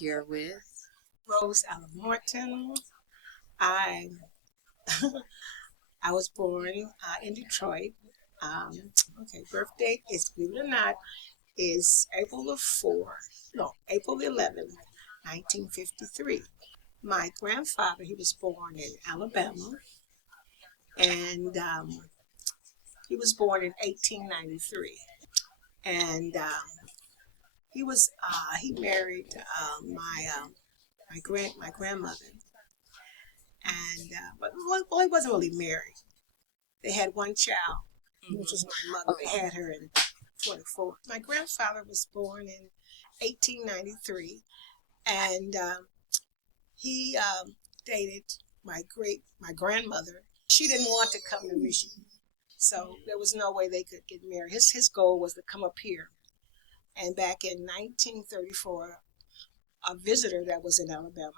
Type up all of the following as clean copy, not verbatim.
here with. Rose out of Morton. I I was born in Detroit. Birth date is, believe it or not, is April the 4th, no, April the 11th, 1953. My grandfather, he was born in Alabama, and he was born in 1893. And he married my grandmother, and he wasn't really married. They had one child, which was my mother. They had her in 44. My grandfather was born in 1893, and he dated my grandmother. She didn't want to come to Michigan, so there was no way they could get married. His goal was to come up here. And back in 1934, a visitor that was in Alabama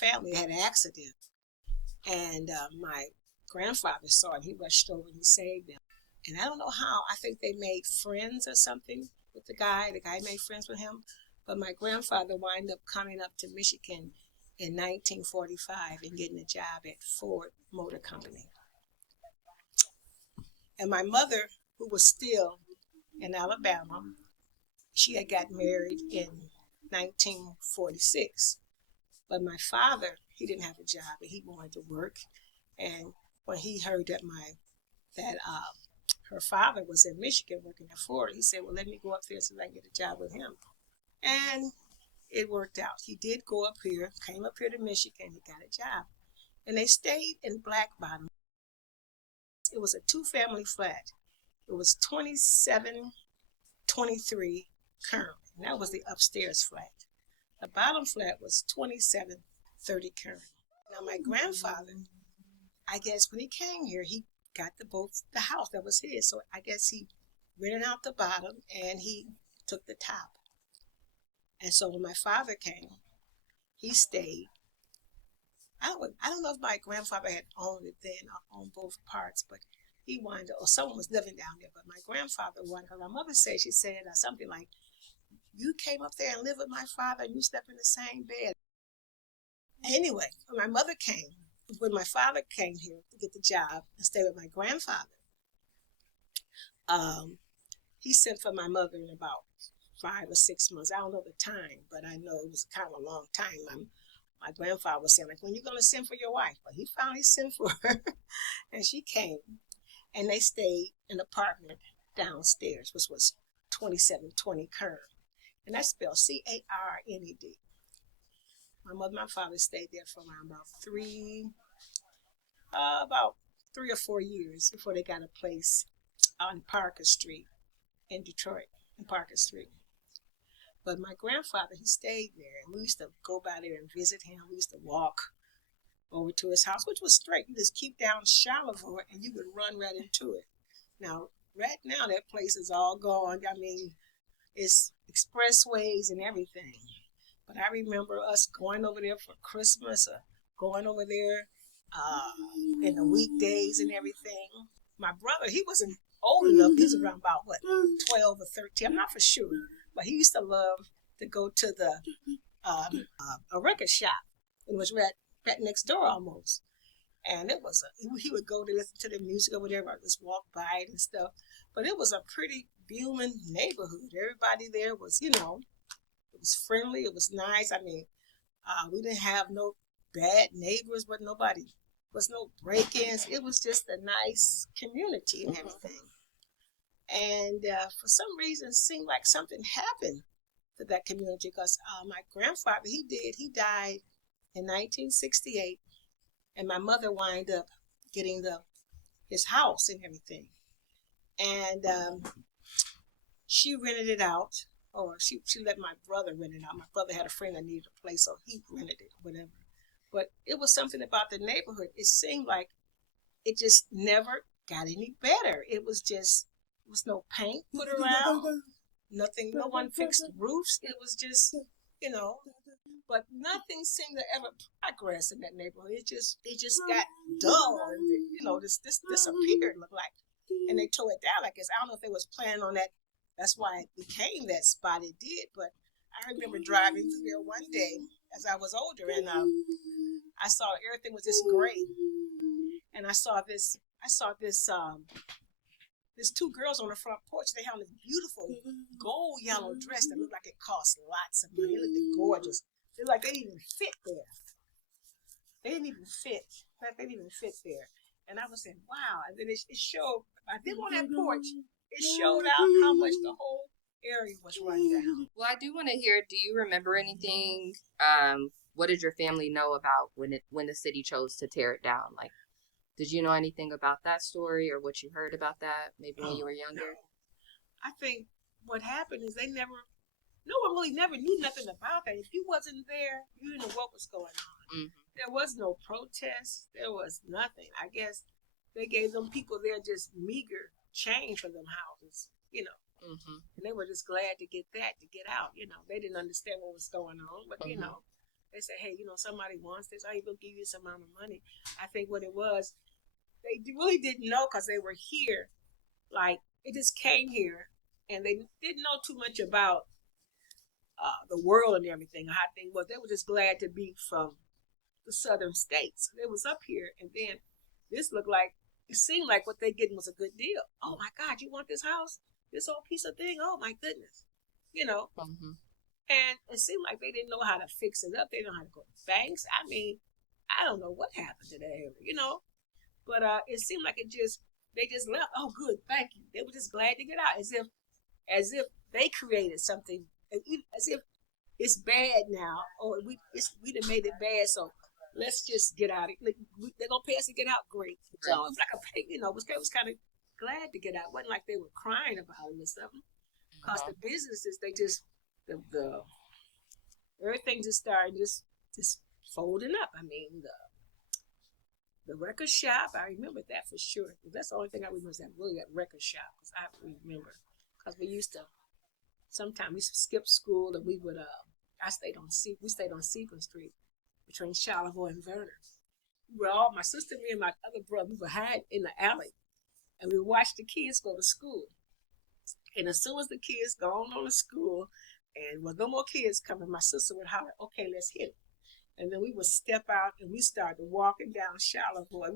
family had an accident, and my grandfather saw it. He rushed over and he saved them. And I don't know how. I think they made friends or something with the guy. The guy made friends with him. But my grandfather wound up coming up to Michigan in 1945 and getting a job at Ford Motor Company. And my mother, who was still in Alabama, she had got married in 1946. But my father, he didn't have a job and he wanted to work. And when he heard that her father was in Michigan working at Ford, he said, well, let me go up there so I can get a job with him. And it worked out. He did go up here, came up here to Michigan, he got a job. And they stayed in Black Bottom. It was a 2-family flat. It was 2723 Kern. And that was the upstairs flat. The bottom flat was 2730 Kern. Now my grandfather, I guess when he came here, he got the house that was his. So I guess he rented out the bottom and he took the top. And so when my father came, he stayed. I don't know if my grandfather had owned it then or owned both parts, but he wanted to, or someone was living down there. But my grandfather wanted, because my mother said, she said something like, you came up there and lived with my father and you slept in the same bed. Anyway, when my father came here to get the job and stay with my grandfather, he sent for my mother in about 5 or 6 months. I don't know the time, but I know it was kind of a long time. My grandfather was saying, like, when you going to send for your wife? But he finally sent for her, and she came, and they stayed in an apartment downstairs, which was 2720 Kern, and that's spelled Carned. My mother and my father stayed there for around about three or 4 years before they got a place on Parker Street in Detroit, in Parker Street. But my grandfather, he stayed there, and we used to go by there and visit him. We used to walk over to his house, which was straight. You just keep down Charlevoix, and you would run right into it. Now, right now, that place is all gone. I mean, it's expressways and everything. But I remember us going over there for Christmas or going over there in the weekdays and everything. My brother, he wasn't old enough. He was around about, 12 or 13. I'm not for sure. But he used to love to go to a record shop. It was right next door almost. And he would go to listen to the music or whatever. I just walk by it and stuff. But it was a pretty booming neighborhood. Everybody there was, it was friendly. It was nice. I mean, we didn't have no bad neighbors, but was no break-ins. It was just a nice community and everything. And for some reason, it seemed like something happened to that community because my grandfather, he died in 1968, and my mother wound up getting his house and everything. And she rented it out, or she let my brother rent it out. My brother had a friend that needed a place, so he rented it, whatever. But it was something about the neighborhood. It seemed like it just never got any better. It was no paint put around, nothing, no one fixed roofs. It was just, but nothing seemed to ever progress in that neighborhood. It just got dull and, this disappeared, looked like. And they tore it down, I guess. I don't know if they was planning on that. That's why it became that spot it did, but I remember driving through there one day as I was older, and I saw everything was just gray, and I saw this there's two girls on the front porch. They had this beautiful gold yellow dress that looked like it cost lots of money. It looked gorgeous. It looked like they didn't even fit there. They didn't even fit. In fact, they didn't even fit there. And I was saying, wow. And then it showed, I did on that porch, it showed out how much the whole area was run down. Well, I do want to hear, do you remember anything? What did your family know about when the city chose to tear it down? Like, did you know anything about that story or what you heard about that maybe when you were younger? No. I think what happened is no one really never knew nothing about that. If you wasn't there, you didn't know what was going on. Mm-hmm. There was no protest. There was nothing. I guess they gave them people there just meager change for them houses, Mm-hmm. And they were just glad to get out. They didn't understand what was going on, but mm-hmm. They said, hey, somebody wants this. I will give you some amount of money. I think what it was, they really didn't know because they were here. Like, it just came here, and they didn't know too much about the world and everything, how things was. They were just glad to be from the southern states. They was up here, and then it seemed like what they getting was a good deal. Oh, my God, you want this house? This old piece of thing? Oh, my goodness. Mm-hmm. And it seemed like they didn't know how to fix it up. They didn't know how to go to banks. I mean, I don't know what happened to that area, But it seemed like they just left. Oh, good, thank you. They were just glad to get out, as if they created something, as if it's bad now, or we done made it bad. So let's just get out. They're gonna pay us to get out. Great. Right. So it was like it was kind of glad to get out. It wasn't like they were crying about it or something. Because the businesses, they just the everything just started just folding up. I mean the record shop, I remember that for sure. That's the only thing I remember is that record shop. Because I remember, because we sometimes skip school and we would, we stayed on Seyburn Street between Charlevoix and Vernon. My sister, me, and my other brother, we would hide in the alley and we watched the kids go to school. And as soon as the kids go on to school and with no more kids coming, my sister would holler, okay, let's hit it. And then we would step out and we started walking down Charlevoix.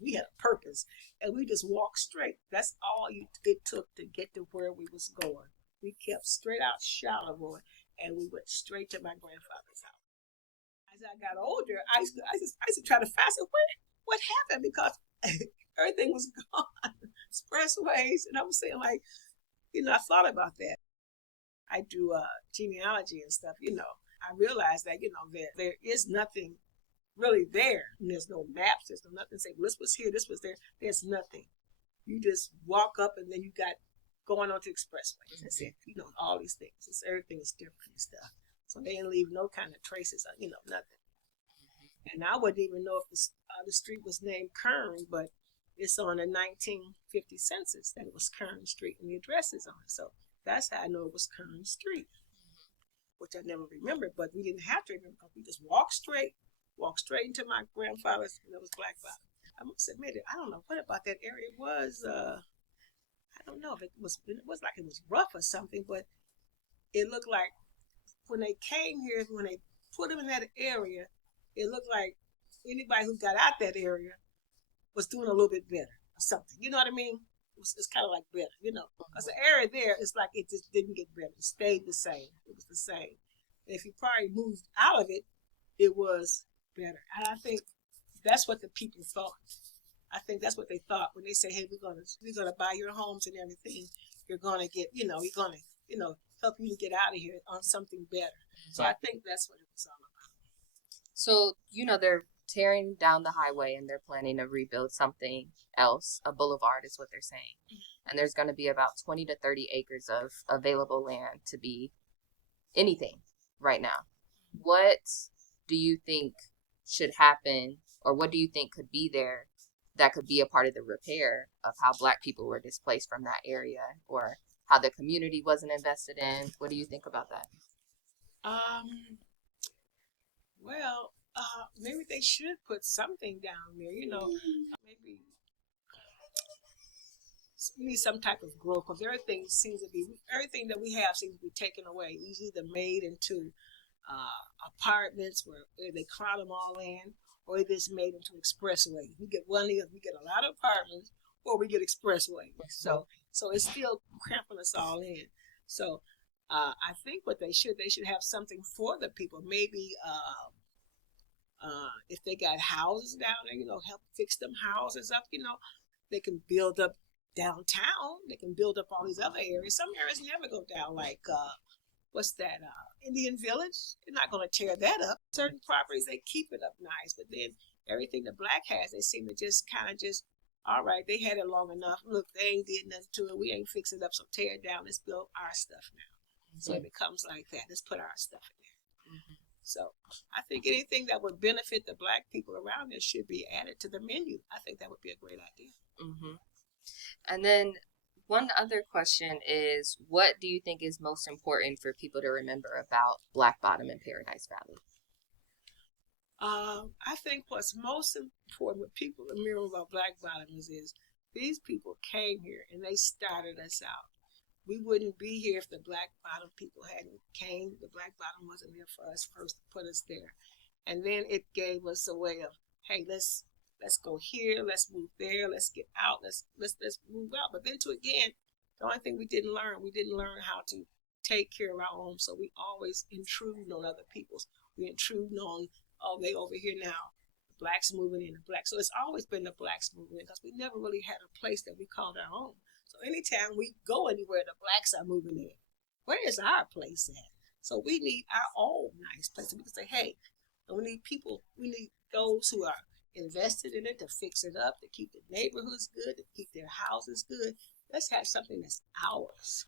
We had a purpose and we just walked straight. That's all it took to get to where we was going. We kept straight out Charlevoix and we went straight to my grandfather's house. As I got older, I used to try to find out what happened because everything was gone. Expressways. And I was saying I thought about that. I do genealogy and stuff, I realized that, there is nothing really there. And there's no maps. There's no nothing. Say, well, this was here, this was there. There's nothing. You just walk up and then you got going on to expressways. That's it. All these things. Everything is different and stuff. So they didn't leave no kind of traces, nothing. Mm-hmm. And I wouldn't even know if the street was named Kern, but it's on the 1950 census that it was Kern Street and the address is on it. So that's how I know it was Kern Street. Which I never remembered, but we didn't have to remember because we just walked straight into my grandfather's, and it was black father. I must admit it, I don't know what about that area was, I don't know if it was like it was rough or something, but it looked like when they came here, when they put them in that area, it looked like anybody who got out that area was doing a little bit better or something. You know what I mean? It's kind of like better, because the area there, it's like it just didn't get better. It stayed the same. It was the same. And if you probably moved out of it, it was better. And I think that's what the people thought. I think that's what they thought when they say, hey, we're gonna buy your homes and everything. You're gonna get, we're gonna, help you to get out of here on something better. So I think that's what it was all about. So, they're tearing down the highway and they're planning to rebuild something else. A boulevard is what they're saying. Mm-hmm. And there's going to be about 20 to 30 acres of available land to be anything right now. What do you think should happen, or what do you think could be there that could be a part of the repair of how Black people were displaced from that area, or how the community wasn't invested in? What do you think about that? Well, maybe they should put something down there, maybe we need some type of growth because everything that we have seems to be taken away. It's either made into apartments where they crowd them all in, or it is made into expressways. We get one of these, we get a lot of apartments, or we get expressways. So it's still cramping us all in. So I think what they should have something for the people. Maybe if they got houses down there, help fix them houses up. They can build up downtown. They can build up all these other areas. Some areas never go down, like what's that? Indian Village. They're not going to tear that up. Certain properties they keep it up nice, but then everything the black has, they seem to just kind of just. All right, they had it long enough. Look, they ain't did nothing to it. We ain't fix it up, so tear it down. Let's build our stuff now. Mm-hmm. So it becomes like that. Let's put our stuff in there. Mm-hmm. So I think anything that would benefit the black people around there should be added to the menu. I think that would be a great idea. Mm-hmm. And then one other question is, what do you think is most important for people to remember about Black Bottom and Paradise Valley? I think what's most important what people remember about Black Bottomers is these people came here and they started us out. We wouldn't be here if the Black Bottom people hadn't came. The Black Bottom wasn't there for us first to put us there. And then it gave us a way of, hey, let's go here, let's move there, let's get out, let's move out. But then the only thing we didn't learn how to take care of our own. So we always intrude on other people's. We intrude on, oh, they over here now. The blacks moving in, the blacks. So it's always been the blacks moving in because we never really had a place that we called our own. So anytime we go anywhere, the blacks are moving in. Where is our place at? So we need our own nice place. We can say, hey, and we need those who are invested in it to fix it up, to keep the neighborhoods good, to keep their houses good. Let's have something that's ours.